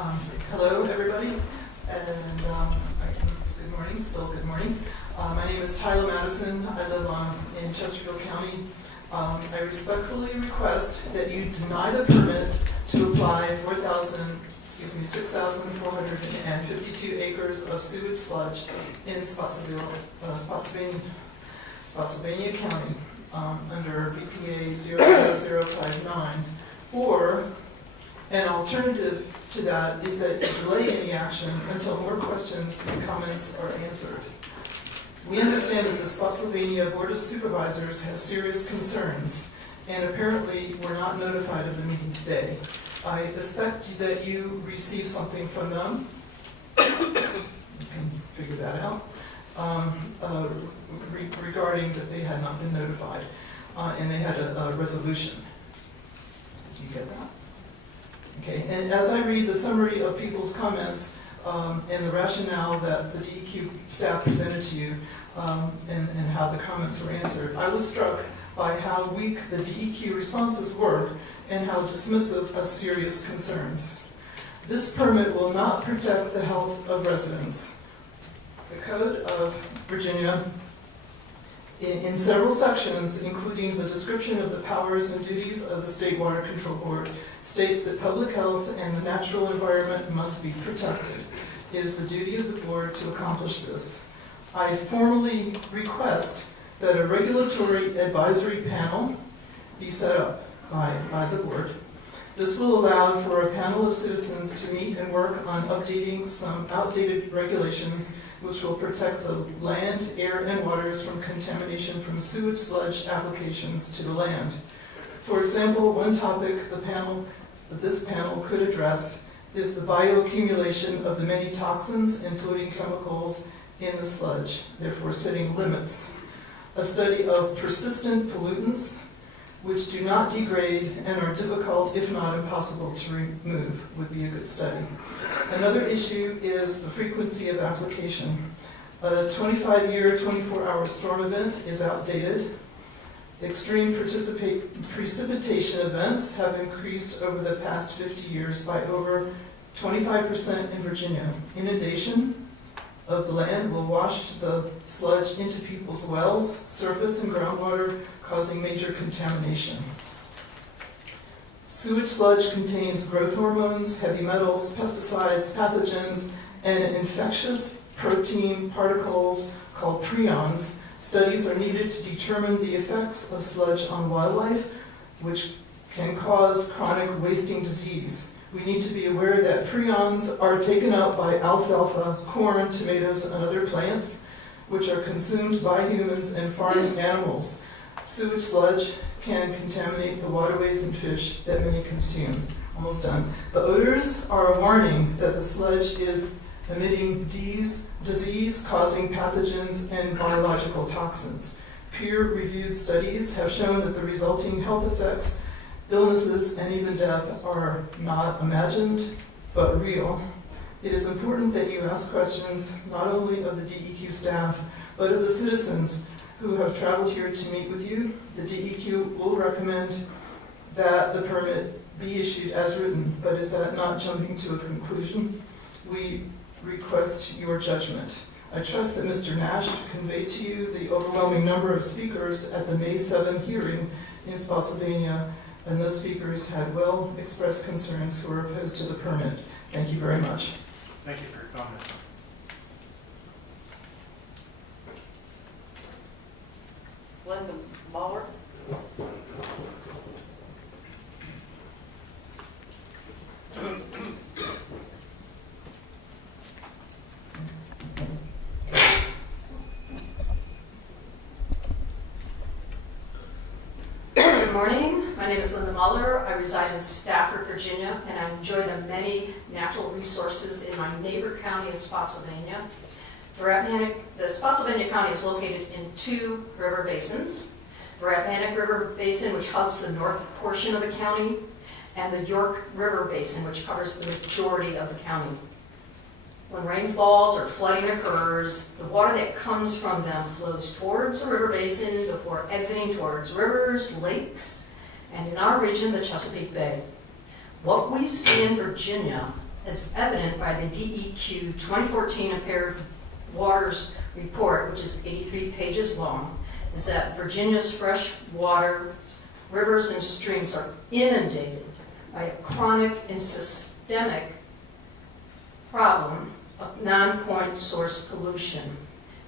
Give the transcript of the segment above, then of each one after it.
Hello, everybody, and it's good morning, still good morning. My name is Tyra Medicine. I live in Chesterfield County. I respectfully request that you deny the permit to apply 6,452 acres of sewage sludge in Spotsylvania County under VPA 00059, or an alternative to that is that you delay any action until more questions and comments are answered. We understand that the Spotsylvania Board of Supervisors has serious concerns, and apparently were not notified of the meeting today. I expect that you received something from them. You can figure that out. Regarding that they had not been notified, and they had a resolution. Did you get that? Okay, and as I read the summary of people's comments and the rationale that the DEQ staff presented to you and how the comments were answered, I was struck by how weak the DEQ responses were and how dismissive of serious concerns. This permit will not protect the health of residents. The Code of Virginia, in several sections, including the description of the powers and duties of the State Water Control Board, states that public health and the natural environment must be protected. It is the duty of the board to accomplish this. I formally request that a regulatory advisory panel be set up by the board. This will allow for a panel of citizens to meet and work on updating some outdated regulations which will protect the land, air, and waters from contamination from sewage sludge applications to the land. For example, one topic this panel could address is the bioaccumulation of the many toxins and polluting chemicals in the sludge, therefore setting limits. A study of persistent pollutants which do not degrade and are difficult, if not impossible, to remove would be a good study. Another issue is the frequency of application. A 25-year, 24-hour storm event is outdated. Extreme precipitation events have increased over the past 50 years by over 25% in Virginia. Inundation of the land will wash the sludge into people's wells, surface, and groundwater, causing major contamination. Sewage sludge contains growth hormones, heavy metals, pesticides, pathogens, and infectious protein particles called prions. Studies are needed to determine the effects of sludge on wildlife, which can cause chronic wasting disease. We need to be aware that prions are taken up by alfalfa, corn, tomatoes, and other plants, which are consumed by humans and farm animals. Sewage sludge can contaminate the waterways and fish that many consume. Almost done. The odors are a warning that the sludge is emitting disease-causing pathogens and biological toxins. Peer-reviewed studies have shown that the resulting health effects, illnesses, and even death are not imagined, but real. It is important that you ask questions not only of the DEQ staff, but of the citizens who have traveled here to meet with you. The DEQ will recommend that the permit be issued as written, but is that not jumping to a conclusion? We request your judgment. I trust that Mr. Nash conveyed to you the overwhelming number of speakers at the May 7 hearing in Spotsylvania, and those speakers had well-expressed concerns who are opposed to the permit. Thank you very much. Thank you for your comment. Linda Muller. Good morning. My name is Linda Muller. I reside in Stafford, Virginia, and I enjoy the many natural resources in my neighbor county of Spotsylvania. The Spotsylvania County is located in two river basins. The Rappahannock River Basin, which hugs the north portion of the county, and the York River Basin, which covers the majority of the county. When rain falls or flooding occurs, the water that comes from them flows towards the river basin before exiting towards rivers, lakes, and in our region, the Chesapeake Bay. What we see in Virginia as evident by the DEQ 2014 Impaired Waters Report, which is 83 pages long, is that Virginia's fresh water, rivers and streams are inundated by a chronic and systemic problem of non-point source pollution.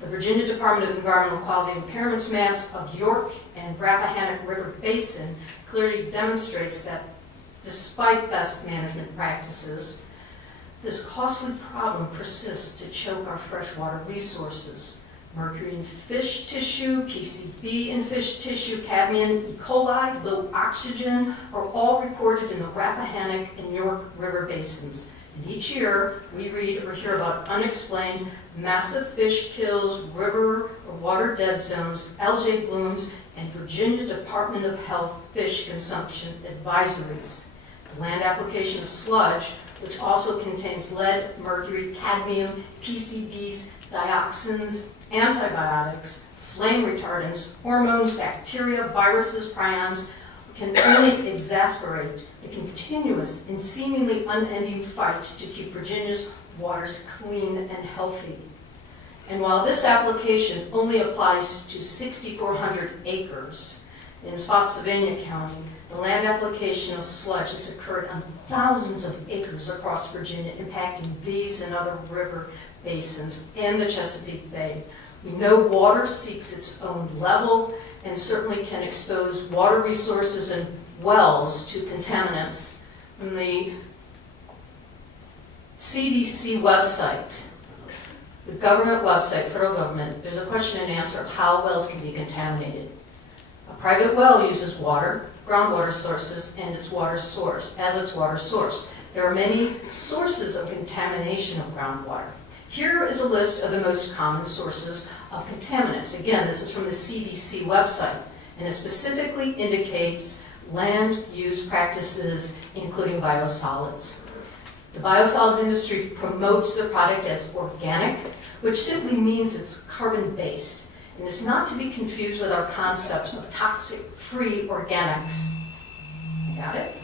The Virginia Department of Environmental Quality impairments maps of York and Rappahannock River Basin clearly demonstrates that despite best management practices, this costly problem persists to choke our freshwater resources. Mercury in fish tissue, PCB in fish tissue, cadmium, E. coli, low oxygen are all reported in the Rappahannock and York River basins. And each year, we read or hear about unexplained massive fish kills, river or water dead zones, algae blooms, and Virginia Department of Health fish consumption advisories. The land application of sludge, which also contains lead, mercury, cadmium, PCBs, dioxins, antibiotics, flame retardants, hormones, bacteria, viruses, prions, can only exacerbate the continuous and seemingly unending fight to keep Virginia's waters clean and healthy. And while this application only applies to 6,400 acres in Spotsylvania County, the land application of sludge has occurred on thousands of acres across Virginia, impacting these and other river basins and the Chesapeake Bay. We know water seeks its own level and certainly can expose water resources and wells to contaminants. From the CDC website, the government website, federal government, there's a question and answer of how wells can be contaminated. A private well uses water, groundwater sources, and its water source, as its water source. There are many sources of contamination of groundwater. Here is a list of the most common sources of contaminants. Again, this is from the CDC website, and it specifically indicates land use practices, including biosolids. The biosolids industry promotes the product as organic, which simply means it's carbon-based, and is not to be confused with our concept of toxic-free organics. I got it?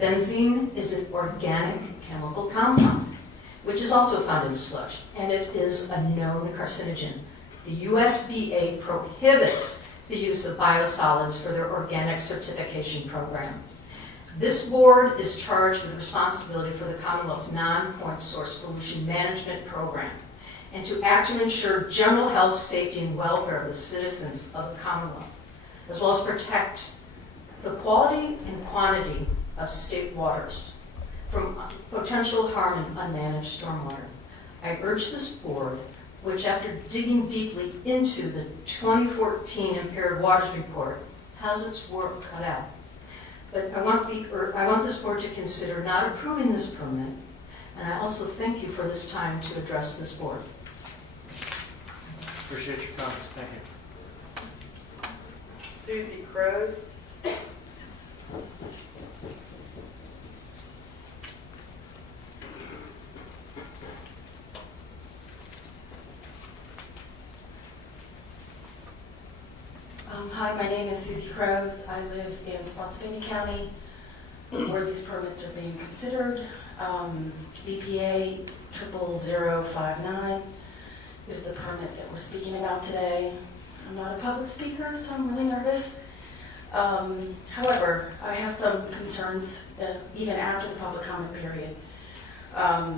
Benzene is an organic chemical compound, which is also found in sludge, and it is a known carcinogen. The USDA prohibits the use of biosolids for their organic certification program. This board is charged with responsibility for the Commonwealth's non-point source pollution management program, and to act to ensure general health, safety, and welfare of the citizens of the Commonwealth, as well as protect the quality and quantity of state waters from potential harm in unmanaged stormwater. I urge this board, which after digging deeply into the 2014 Impaired Waters Report, has its work cut out. But I want this board to consider not approving this permit, and I also thank you for this time to address this board. Appreciate your comments. Thank you. Susie Crows. Hi, my name is Susie Crows. I live in Spotsylvania County, where these permits are being considered. VPA 00059 is the permit that we're speaking about today. I'm not a public speaker, so I'm really nervous. However, I have some concerns even after the public comment period. I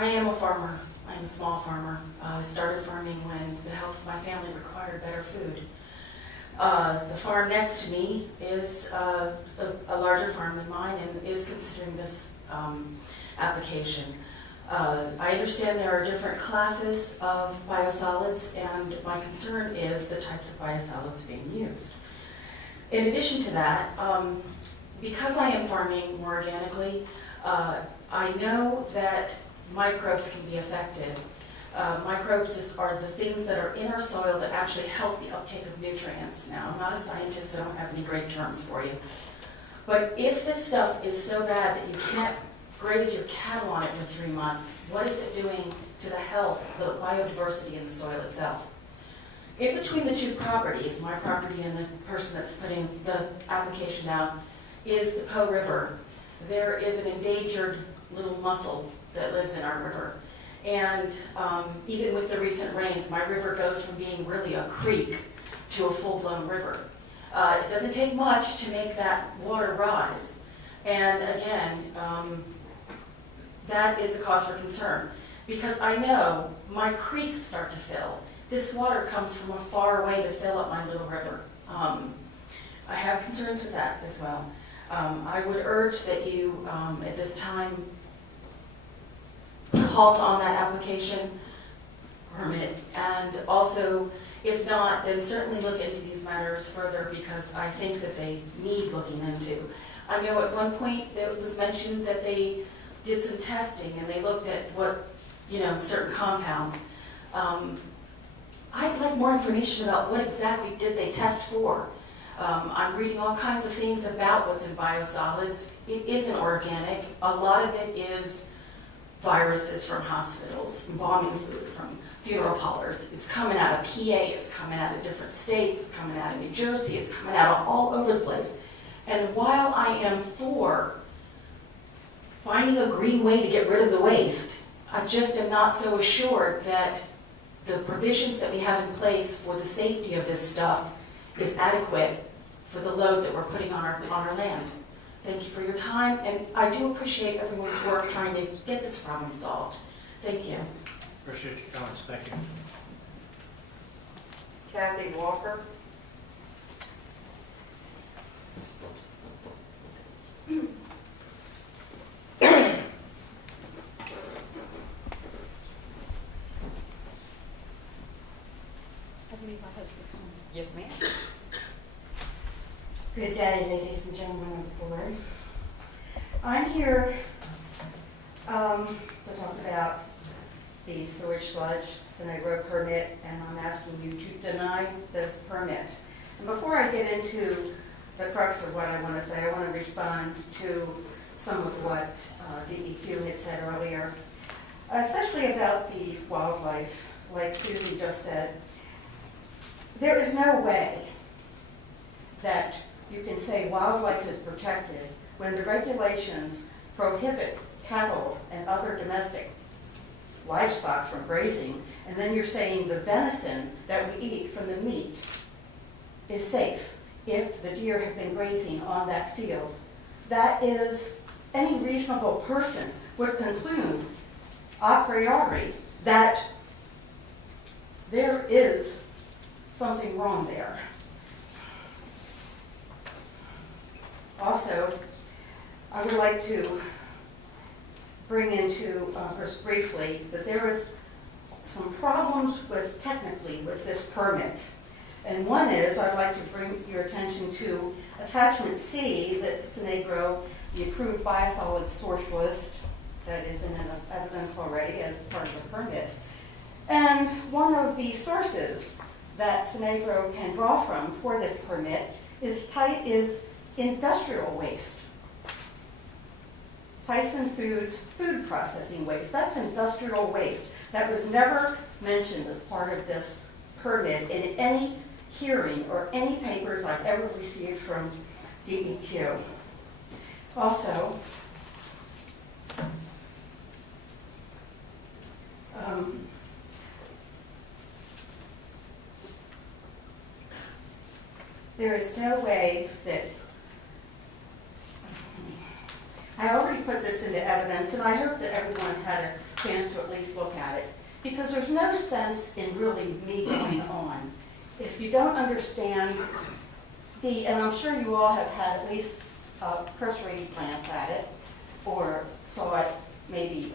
am a farmer. I'm a small farmer. I started farming when the health of my family required better food. The farm next to me is a larger farm than mine and is considering this application. I understand there are different classes of biosolids, and my concern is the types of biosolids being used. In addition to that, because I am farming more organically, I know that microbes can be affected. Microbes are the things that are in our soil that actually help the uptake of nutrients. Now, I'm not a scientist, so I don't have any great terms for you. But if this stuff is so bad that you can't graze your cattle on it for 3 months, what is it doing to the health, the biodiversity in the soil itself? In between the two properties, my property and the person that's putting the application out, is the Po River. There is an endangered little mussel that lives in our river. And even with the recent rains, my river goes from being really a creek to a full-blown river. It doesn't take much to make that water rise. And again, that is a cause for concern, because I know my creeks start to fill. This water comes from a far away to fill up my little river. I have concerns with that as well. I would urge that you, at this time, put a halt on that application permit, and also, if not, then certainly look into these matters further, because I think that they need looking into. I know at one point it was mentioned that they did some testing and they looked at what, certain compounds. I'd like more information about what exactly did they test for. I'm reading all kinds of things about what's in biosolids. It isn't organic. A lot of it is viruses from hospitals, embalming fluid from funeral parlors. It's coming out of PA, it's coming out of different states, it's coming out of New Jersey, it's coming out of all over the place. And while I am for finding a green way to get rid of the waste, I just am not so assured that the provisions that we have in place for the safety of this stuff is adequate for the load that we're putting on our land. Thank you for your time, and I do appreciate everyone's work trying to get this problem solved. Thank you. Appreciate your comments, thank you. Kathy Walker. Yes, ma'am. Good day, ladies and gentlemen of the board. I'm here to talk about the sewage sludge Synagro permit, and I'm asking you to deny this permit. And before I get into the crux of what I want to say, I want to respond to some of what DEQ had said earlier, especially about the wildlife, like Susie just said. There is no way that you can say wildlife is protected when the regulations prohibit cattle and other domestic livestock from grazing, and then you're saying the venison that we eat from the meat is safe if the deer have been grazing on that field. That is, any reasonable person would conclude a priori that there is something wrong there. Also, I would like to bring into, just briefly, that there is some problems technically with this permit. And one is, I'd like to bring your attention to attachment C, that Synagro, the approved biosolids source list that is in evidence already as part of the permit. And one of the sources that Synagro can draw from for this permit is industrial waste. Tyson Foods food processing waste. That's industrial waste. That was never mentioned as part of this permit in any hearing or any papers I've ever received from DEQ. Also, there is no way that, I already put this into evidence, and I hope that everyone had a chance to at least look at it, because there's no sense in really me going on if you don't understand and I'm sure you all have had at least a cursory glance at it, or saw it maybe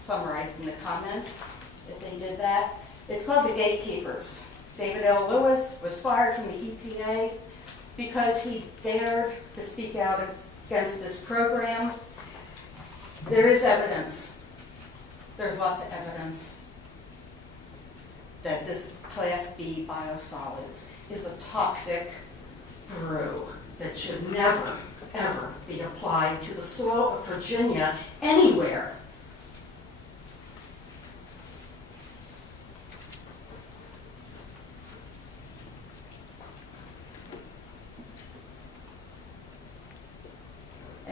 summarized in the comments, if they did that. It's called the Gatekeepers. David L. Lewis was fired from the EPA because he dared to speak out against this program. There is evidence. There's lots of evidence that this Class B biosolids is a toxic brew that should never, ever be applied to the soil of Virginia anywhere.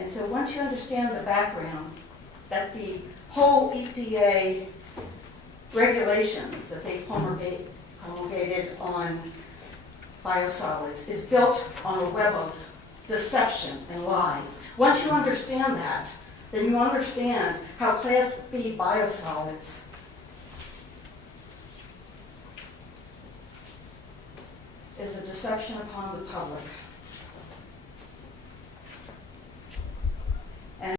And so once you understand the background, that the whole EPA regulations that they've promulgated on biosolids is built on a web of deception and lies. Once you understand that, then you understand how Class B biosolids is a deception upon the public.